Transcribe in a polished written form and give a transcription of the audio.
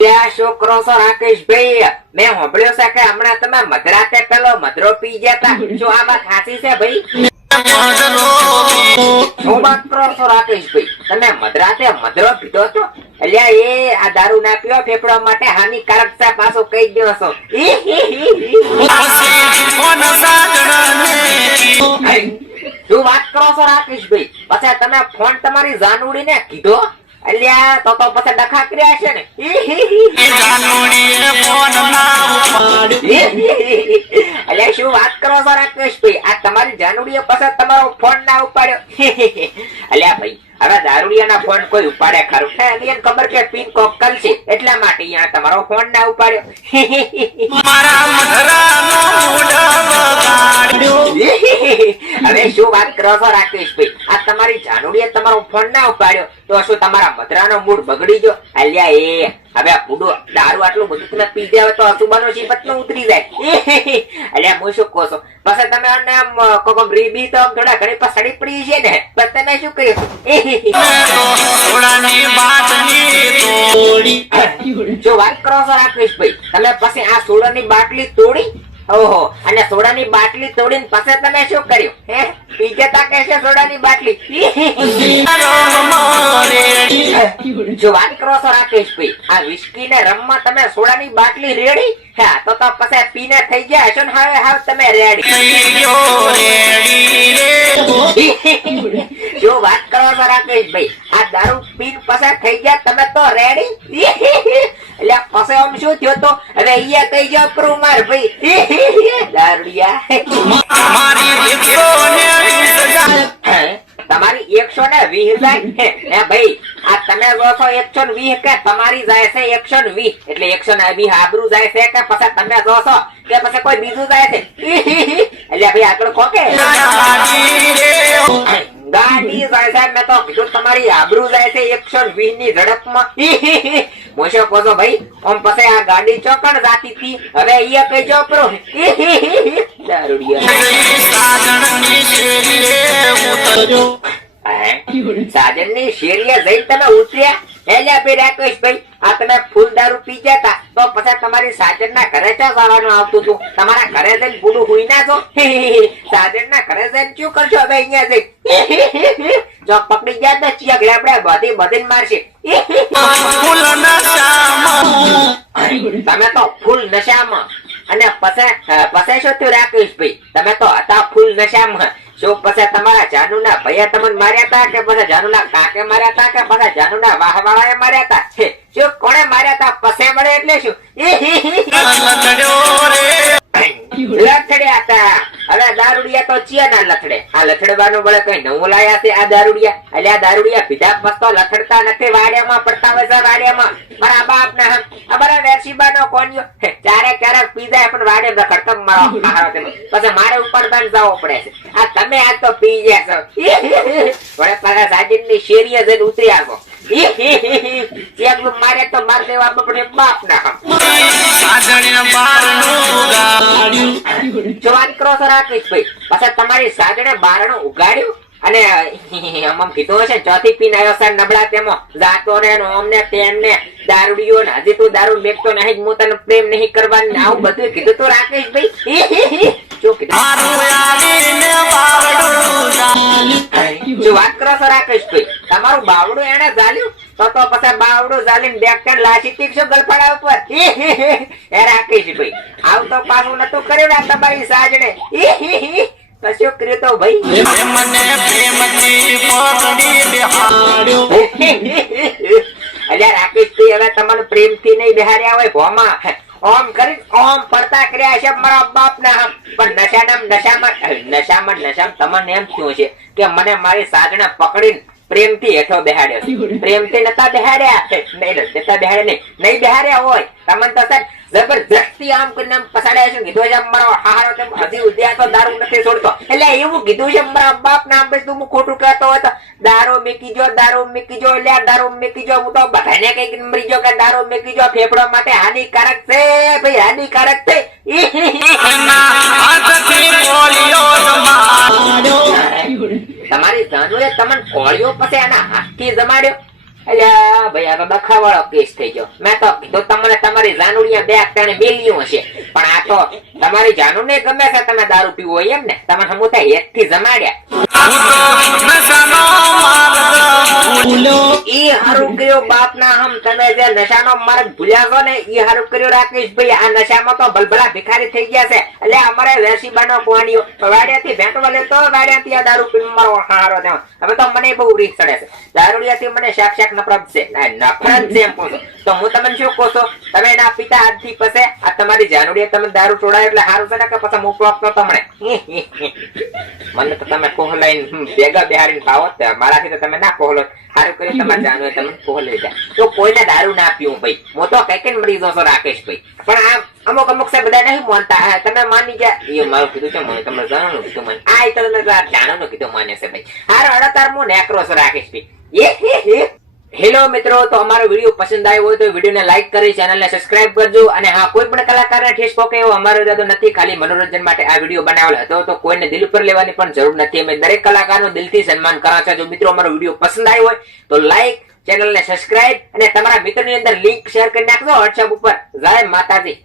ત્યાં છોકરો છો રાકેશભાઈ, મેં સાંભળ્યું છે કે હમણાં તમે મધરાતે પેલો મધરો પી ગયા હતા. શું આ વાત સાચી છે ભાઈ? શું વાત કરો છો રાકેશભાઈ? તમે મધરાતે મધરો પીધો હતો? અલ્યા એ આ દારૂ ના પીવો, ફેફડા માટે હાનિકારક છે, પાછો કહી દો છો. શું વાત કરો છો રાકેશભાઈ? પછી તમે ફોન તમારી જાનુડી ને કીધો? અલ્યા તો પછી ડખા કર્યા છે ને. અલ્યા શું વાત કરો છો રાકેશભાઈ? આ તમારી જાનુડીએ પછી તમારો ફોન ના ઉપાડ્યો? અલ્યા ભાઈ હવે દારૂડિયાના ફોન કોઈ ઉપાડે ખરું? એને ખબર કે પિન કોક કરશે એટલા માટે અહીંયા તમારો ફોન ના ઉપાડ્યો. હવે શું વાત કરો છો રાકેશભાઈ? આ તમારી જાનુડીએ તમારો ફોન ના ઉપાડ્યો તો શું તમારા મધરાનો મૂડ બગડી ગયો? અલ્યા એ હવે બુડો દારૂ આટલું બધું તમે પી જાવ તો અસુબાનો શીપત નો ઉતરી જાય. અલ્યા હું શું કહો છો? પછી તમે કોકમ રીબી તો ઘણા ઘણી પસડી પડી છે ને, પણ તમે શું કર્યું? જો વાત કરો છો રાકેશભાઈ, તમે પછી આ સોડાની બાટલી તોડી? ઓહો, અને સોડાની બાટલી તોડીને પછી તમે શું કર્યું? હે પી જતા કે છે સોડાની બાટલી? જો વાત કરો છો રાકેશભાઈ, આ વિસ્કી ને રમમાં તમે સોડાની બાટલી રેડી? હા તો પછી પીને થઈ ગયા હશો ને હવે તમે રેડી. જો વાત કરો છો રાકેશભાઈ, આ દારૂ પીને પછી થઈ ગયા તમે તો રેડી? એટલે પછી આમ શું થયો તો હવે અહીંયા કઈ જાવ કરું માર ભાઈ દારૂડિયા. તમારી 120 જાય ભાઈ, આ તમે જો છો 120 કે તમારી જાય છે 120? એટલે 120 આબરૂ જાય છે કે પછી તમે જો છો કે પછી કોઈ બીજું જાય છે? એટલે ભાઈ આગળ ખોકે ગાડી જાય છે. મેં તો કીધું તમારી આબરૂ જાય છે 120 ની ઝડપમાં. મોશો કોસો ભાઈ આમ પછી આ ગાડી ચોકણ જાતી હતી, હવે અહીંયા કઈ જો કરો સાજન ની શેરીએ જઈને તમે ઉતર્યા? એટલે ભાઈ રાકેશભાઈ આ તમે ફૂલ દારૂ પી જતા તો પછી તમારી સાજન ના ઘરે ચા જવાનું આવતું હતું? તમારા ઘરે જઈને પૂરું હુઈ ના છો? સાજન ના ઘરે જઈને શું કરશો હવે અહીંયા જઈ? જો પકડી ગયા તો ચિયા આપણે બધી બધી મારશે. તમે તો ફૂલ નશામાં, અને પછી શું થયું રાકેશભાઈ? તમે તો હતા ફૂલ નશામાં. શું પછી તમારા જાનુ ના ભૈયા તમને માર્યા હતા કે પછી જાનુ ના કાકે માર્યા હતા કે પછી જાનુ ના વાહવાળાએ માર્યા હતા? શું કોણે માર્યા હતા? પછી મળે એટલે શું લથડ્યા હતા? હવે દારૂડિયા તો ચિયા ના લથડે? આ લથડવાનું બળે કઈ નવું લાયા છે આ દારૂડિયા? એટલે આ દારૂડિયા પીધા પસ્તો લથડતા નથી, વાડિયામાં પડતા હોય છે વાડિયામાં. મારા બાપ ના અમારા વેરસીબા નો કોન્યો ચારે ક્યારેક પીધા પણ વાડે રખડતો મારો પછી મારે ઉપાડતા જવો પડે છે. આ તમે આ તો પી ગયા છો. વડે પાછા સાજીદ ની શેરીએ જઈને ઉતરી આવો. મારે તો માર દેવા બપડે બાપ ના. જો વાત કરો છો રાકેશભાઈ, પછી તમારી સાજણે બારણું ઉગાડ્યું અને આમ કીધું હશે ચોથી પીને આવ્યો સર નબળા તેમાં જાતો ને અમને તેમને દારૂડિયો ને હજી તું દારૂ મેકતો નહીં, હું તને પ્રેમ નહીં કરવાની, આવું બધું કીધું તો રાકેશભાઈ? શું કીધું? વાત કરો છો રાકેશભાઈ, તમારું બાવડું એને ઝાલ્યું તો પછી બાવડું ઝાલીને બેકટેન લાચી તીક્ષો ગલફડા ઉપર. એ રાકેશભાઈ આવું તો પાછું નતું કર્યું ને તમારી સાજણે? કશું કર્યું તો ભાઈ? અલ્યા રાકેશભાઈ હવે તમને પ્રેમ થી નહીં બેહાડ્યા હોય ભોમાં, ઓમ કરી ઓમ પડતા કર્યા છે મારા બાપ ના. પણ નશામાં તમને એમ થયું છે કે મને મારી સાજણે પકડીને પ્રેમ થી હેઠો બેહાડ્યો. પ્રેમ થી નતા બેહાડ્યા, નહીં બેહાડ્યા હોય તમને તો સાહેબ જબરજસ્તી આમ કરીને પસાડ્યા છે. કીધું છે મારો હારો હજી ઉદ્યા તો દારૂ નથી છોડતો. એટલે એવું કીધું છે મારા બાપ ના. તું ખોટું કહેતો હોય તો દારૂ મેકી જો એટલે દારૂ મેકી જો. હું તો બધાને કઈક મરી જો કે દારૂ મેકી જો, ફેફડા માટે હાનિકારક છે ભાઈ, હાનિકારક છે. તમારી જાનુએ તમને કોળીઓ પછી આના હાથથી જમાડ્યો? અલ્યા ભાઈ આ તો દખાવાળો કેસ થઈ ગયો. મેં તો કીધું તમને તમારી જાનુડિયા બે ત્રણે મેલ્યું હશે, પણ આ તો તમારી જાનુ ને ગમે છે તમે દારૂ પીવો હોય એમ ને. તમે હમુતા હેત થી જમાડ્યા. ઈ હારું કર્યો બાપ ના હમ. તમે જે નશાનો માર્ગ ભૂલ્યા છો ને ઈ હારું કર્યો રાકેશભાઈ. આ નશામાં તો ભલભલા ભિખારી થઈ ગયા છે. એટલે અમારે વેસીબાનો કોણીઓ વાડિયાથી ભેંટવા લેતો, વાડિયાથી આ દારૂ પીને મારો હારો થયો. હવે તો મને બહુ રીસ ચડે છે દારૂડિયાથી. મને શાક નફરત છે, નફરત છે એમ કહો છો. તો હું તમને શું કહું છું, તમે એના પિતા આજથી પછી આ તમારી જાનુડિયા તમે દારૂ છોડાય એટલે સારું છે ને કે પછી મોકલો આપતો તમને. મને તો તમે કોહલાઈને ભેગા બિહારીને પાવો મારાથી તો તમે ના કોહલો. સારું કર્યું તમારે જાણવું તમે કોહલી જાય. તો કોઈને દારૂ ના પીવું ભાઈ. હું તો કઈ મરી જશો રાકેશભાઈ. પણ આ અમુક છે બધા નહીં માનતા. તમે માની ગયા એ મારું કીધું છે મને તમને જાણવાનું કીધું મને. આ તો તમે જાણવાનું કીધું માને છે ભાઈ. હારો અડતાર હું નેકરો છો રાકેશભાઈ. હેલો મિત્રો, તો અમારો વિડીયો પસંદ આવ્યો હોય તો વિડીયોને લાઈક કરી ચેનલને સબસ્ક્રાઇબ કરજો. અને હા, કોઈ પણ કલાકારને ઠેસ પહોંચે એવો અમારો ઈરાદો નથી. ખાલી મનોરંજન માટે આ વિડીયો બનાવેલો હતો. તો કોઈને દિલ ઉપર લેવાની પણ જરૂર નથી. અમે દરેક કલાકારનું દિલથી સન્માન કરવા છે. જો મિત્રો અમારો વિડીયો પસંદ આવ્યો હોય તો લાઈક, ચેનલને સબસ્ક્રાઇબ અને તમારા મિત્રોની અંદર લિંક શેર કરી નાખજો WhatsApp ઉપર. જય માતાજી.